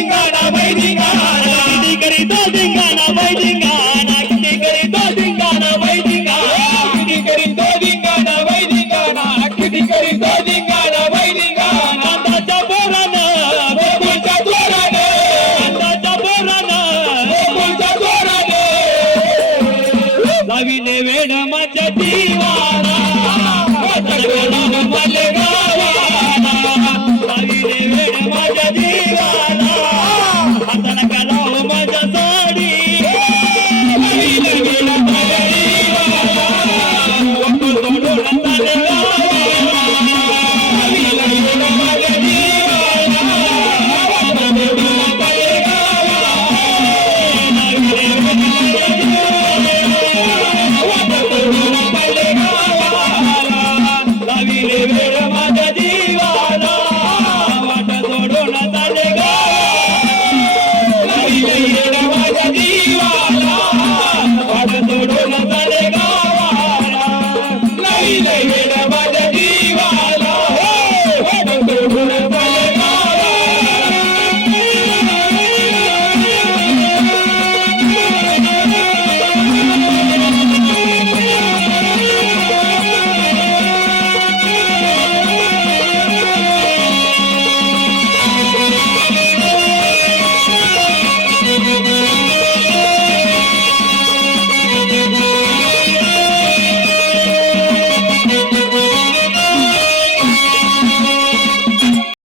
धिंगाणा बाई धिंगाणा. किती करीतो धिंगाणा बाई धिंगाणा. किती करीतो धिंगाणा बाई धिंगाणा. किती करीतो धिंगाणा बाई धिंगाणा. किती करीतो धिंगाणा बाई धिंगाणा. आताच्या पोरानं बोलच्या जोरानं. आताच्या पोरानं बोलच्या जोरानं. नवीन वेड माझ्या दिवाना मला Thank you.